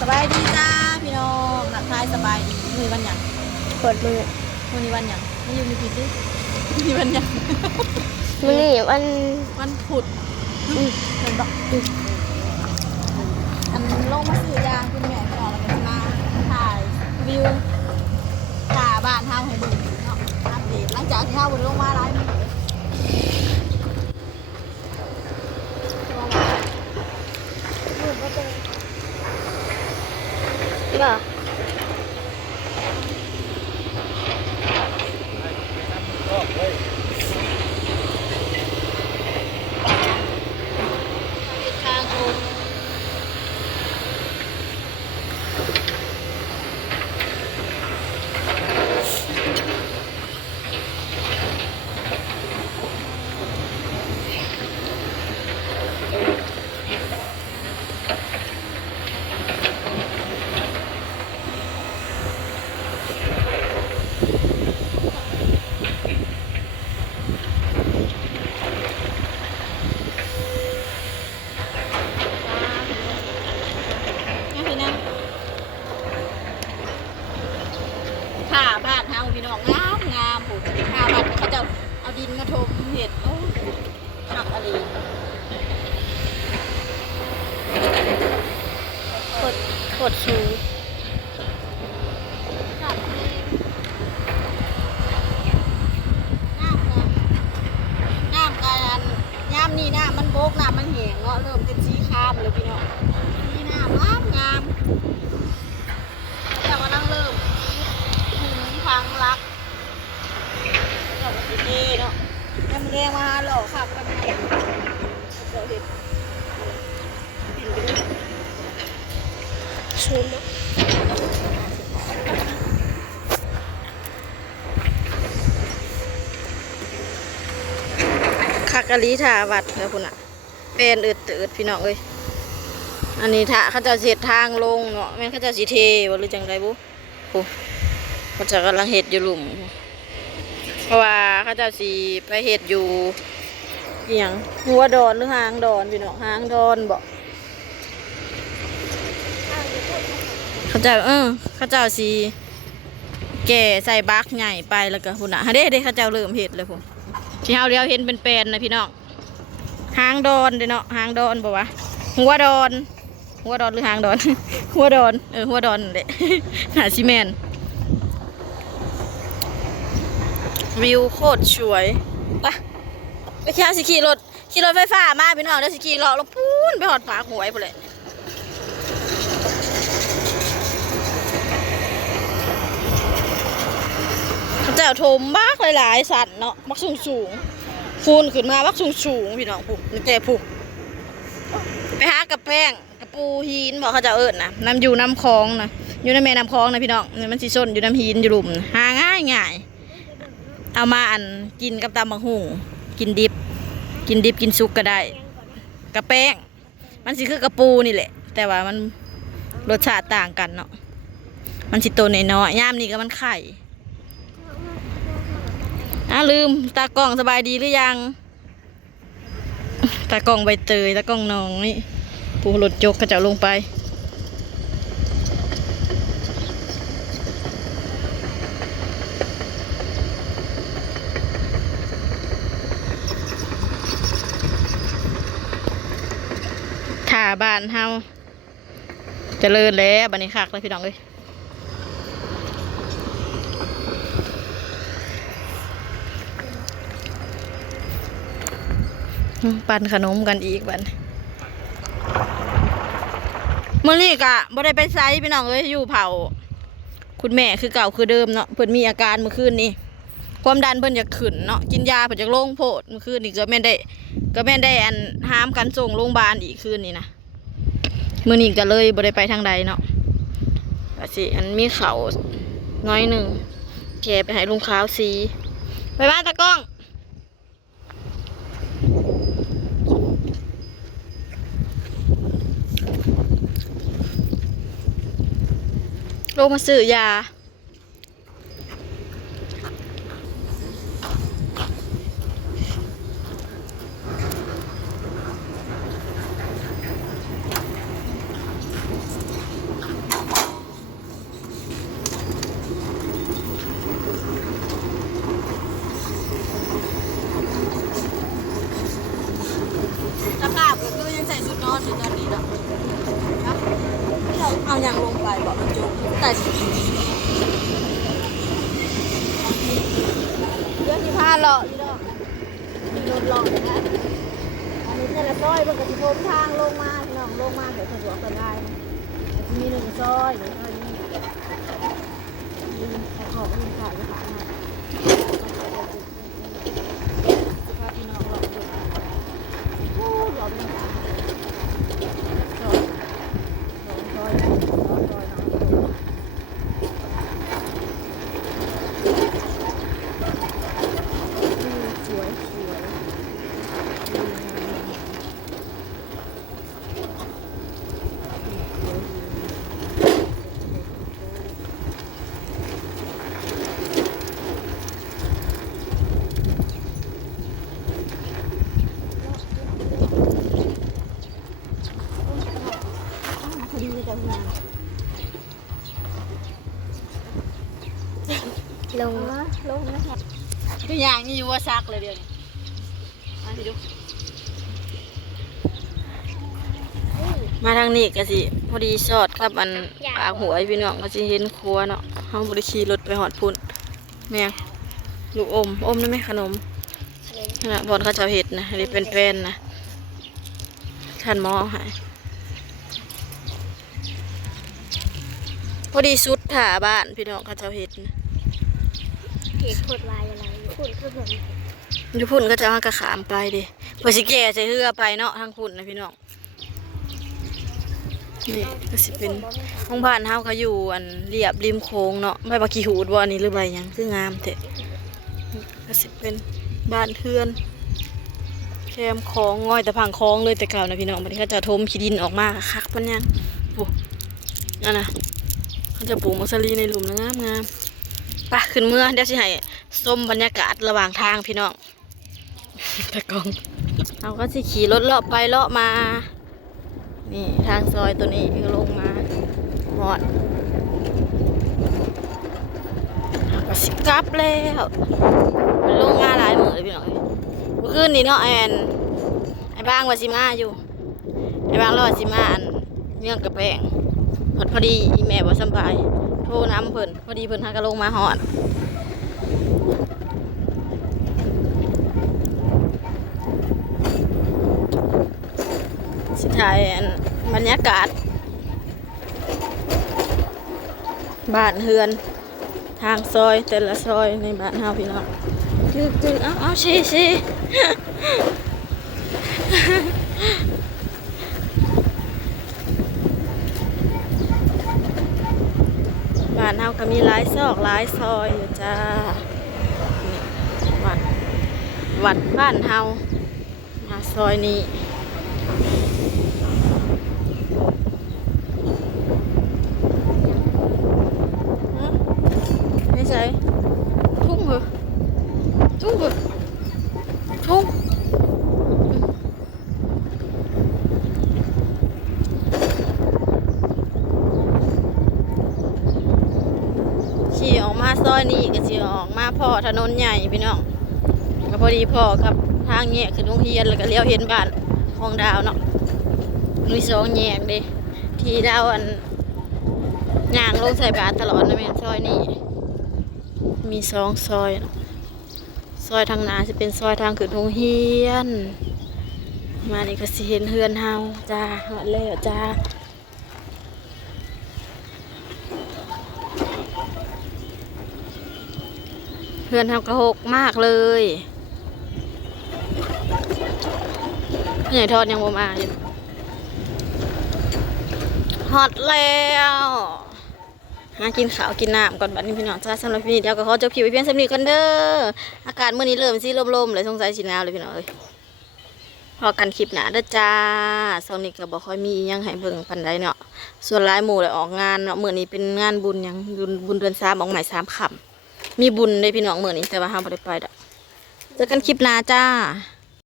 สบายดีจ้าพี่น้องหลักทายสบายดีมือวันหยังเปิดมือมือนี้วันหยังไม่ยืนมีผิดดิมือนี้วันหยังมือนี่วันผุดเห็นบอกอันลงมาซื้อยางคุณแม่พี่น้องแล้วก็มาถ่ายวิวถ่าบ้านเฮาให้ดูเนาะอัปเดตหลังจากที่เฮาบนลงมาหลายมื้อบ่ทางลงถ่าบ้านเฮาพี่น้องงามผมถ่าบ้านเขาจะเอาดินมาถมเห็ดโอ้หักอะไรกดสูงน้ำกันน้ำนี่น้ำมันโบกน้ำมันแห้งเนาะเริ่มเป็นสีครามเลยพี่น้องนี่น้ำงามแต่ว่านั่งเริ่มถึงพังรักเราก็ดีเนาะแม่มันแดงมาหล่อขับกันมาเราเห็นสูงคักกะลีถ่าวัดแล้วคุณอ่ะเป็นอืดพี่น้องเอ้ยอันนี้ถ่าเขาจะเสียทางลงเนาะแม่เขาจะสีเทวหรือจังไรบุโอ้เขาจะกำลังเห็ดอยู่หลุมเพราะว่าเขาจะสีไปเห็ดอยู่อย่างหัวดอนหรือหางดอนพี่น้องหางดอนบอกเขาจะเขาจะสีแก่ใส่บักใหญ่ไปแล้วก็คุณอ่ะเด้เขาจะเริ่มเห็ดเลยผมที่เฮาเดียวเห็นเป็นแปลนนะพี่น้องหางดอนเด้เนาะหางดอนบอกว่าหัวดอนหรือหางดอน หัวดอนหัวดอนเด้ หาซีเมนวิวโคตรสวยไปแค่สิขี่รถไฟฟ้ามาพี่น้องเดี๋ยวสิขี่เลาะลงปูนไปหอดผาหวยไปเลยเขาจะถมบักหลายๆสัตว์เนาะบักสูงคูณขึ้นมาบักสูงพี่น้องผูกนี่แกผูกไปหากระแป้งกระปูหินบอกเขาจะนะน้ำอยู่น้ำคลองนะอยู่ในแม่น้ำคลองนะพี่น้องมันสีส้นอยู่น้ำหินอยู่หลุมหาง่ายเอามากินกับตำบักหุ่งกินดิบกินซุกก็ได้กระแป้งมันสิคือกระปูนี่แหละแต่ว่ามันรสชาติต่างกันเนาะมันสิตัวน้อยๆย่ามนี่ก็มันไข่ลืมตากล้องสบายดีหรือยังตากล้องใบเตยตากล้องน้องนี่ผู้รถจกกระเจ้าลงไปถ่าบ้านเฮาเจริญแล้วบัดนี้คักเลยพี่น้องเลยปั่นขนมกันอีกบัดมื้อนี้กะบ่ได้ไปไสพี่น้องเอ้ยอยู่เผาคุณแม่คือเก่าคือเดิมเนาะเพิ่นมีอาการเมื่อคืนนี้ความดันเพิ่นจะขึ้นเนาะกินยาเพิ่นจะลงโพดเมื่อคืนนี้ก็แม่นได้ห้ามกันส่งโรงพยาบาลอีกคืนนี้นะมื้อนี้ก็เลยบ่ได้ไปทางใดเนาะว่าสิมีเขาน้อยหนึ่งแกไปให้ลุงขาวสีไปบ้านตะก้องลงมาซื้อยา เ ายังลงไปบอกมันจมแต่เรื่องที่พาเลาะนี่ดอกมีรถเลาะนะอันนี้แต่ละซอยมันก็จะโค้งทางลงมาพี่น้องลงมาเดี๋ยวสะดวกกันได้มีหนึ่งซอยหนึ่งซอยนี้ขอบคุณค่ะที่ผ่านมาพาพี่น้องเลาะดูโอ้เลาะเป็นทางซอยซอยซอยน้องสวยสวยพอดีจะงาน ลงนะ ลงนะคะตัวอย่างนี่อยู่ว่าซักเลยเดี๋ยวนี้มาสิดูมาทางนี้ก็สิพอดีชอดกับอันปากหัวพี่น้องก็สิเห็นครัวเนาะเฮาบ่ได้ขี่รถไปหอดพุ่นแม่ลูกอมได้ไหมขนมนะบอนเขาเจ้าเฮ็ดนะอันนี้เป็นแฟนนะท่านหมอเอาให้พอดีสุดถ่าบ้านพี่น้องเขาเจ้าเฮ็ดนะ เห็ดโคตรวายอะไรคุณคือผม อยู่พุ่นก็จะเอากระขามไปดิเพื่อสิแก่ใส่เรือไปเนาะทางพุ่นนะพี่น้องนี่ก็สิเป็นห้องบ้านเฮาเขาอยู่อันเรียบริมโค้งเนาะใบบักขี้หูดบ่อันนี้หรือใบหยังคืองามแท้ก็สิเป็นบ้านเฮือนแคมคลองง่อยแต่พังคลองเลยแต่เก่านะพี่น้องบัดนี้เขาจะถมขี้ดินออกมาคักปานยังโอ้นั่นน่ะเขาจะปลูกมัสลีในหลุมแล้วงามๆไปขึ้นเมื่อเดี๋ยวสิให้ส้มบรรยากาศระหว่างทางพี่น้อง ตะกองเราก็สิขี่รถเลาะไปเลาะมา นี่ทางซอยตัวนี้ก็ลงมาหอดเราก็สิกลับแล้วมันลงงานหลายมื้อเลยพี่น้องเมื่อคืนนี้เนาะไอ้บ้างว่าสิมาอยู่ไอ้บ้างรอสิมาอันเรื่องกระแปงพอดีอีแม่บ่สำบายโทรน้ำเพิ่นพอดีเพิ่นหาก็ลงมาหอดสิถ่ายบรรยากาศบ้านเฮือนทางซอยแต่ละซอยในบ้านเฮาพี่น้องจึงเอาชี้ บ้านเฮาก็มีหลายซอกหลายซอยอยู่จ้านี่วัดบ้านเฮามาซอยนี้ไม่ใช่ทุ่งเหรอทุ่งขี่ออกมาซอยนี้ก็สิออกมาพ่อถนนใหญ่พี่น้องก็พอดีพ่อกับทางแยกขึ้นโรงเรียนแล้วก็เลี้ยวเห็นบ้านของดาวเนาะมีสองแยกเด้ที่ดาวอันย่างลงใส่บาตรตลอดนะแม่ซอยนี้มีสองซอยซอยทางหน้าจะเป็นซอยทางขึ้นโรงเรียนมานี่ก็สิเห็นเฮือนเฮาจ้าฮอดแล้วจ้าเฮือนเฮาก็หกมากเลยใหญ่ทอดยังบ่มาอยู่ฮอดแล้วหากินข้าวกินน้ำก่อนบัดนี้พี่น้องจ้าสำหรับพี่เดียวก็ขอจบคลิปไว้เพียงสำนี้กันเด้ออากาศมื้อนี้เริ่มสิลมๆเลยสงสัยสิหนาวเลยพี่น้องเอ้ยพอกันคลิปหน้าเด้อจ้าช่วงนี้ก็บ่ค่อยมีหยังให้เบิ่งปานใดเนาะส่วนหลายหมู่เลยออกงานเนาะมื้อนี้เป็นงานบุญหยังบุญเดือน3ออกหมาย3ค่ำมีบุญเด้พี่น้องมื้อนี้แต่ว่าเฮาบ่ได้ไปดอกเจอกันคลิปหน้าจ้า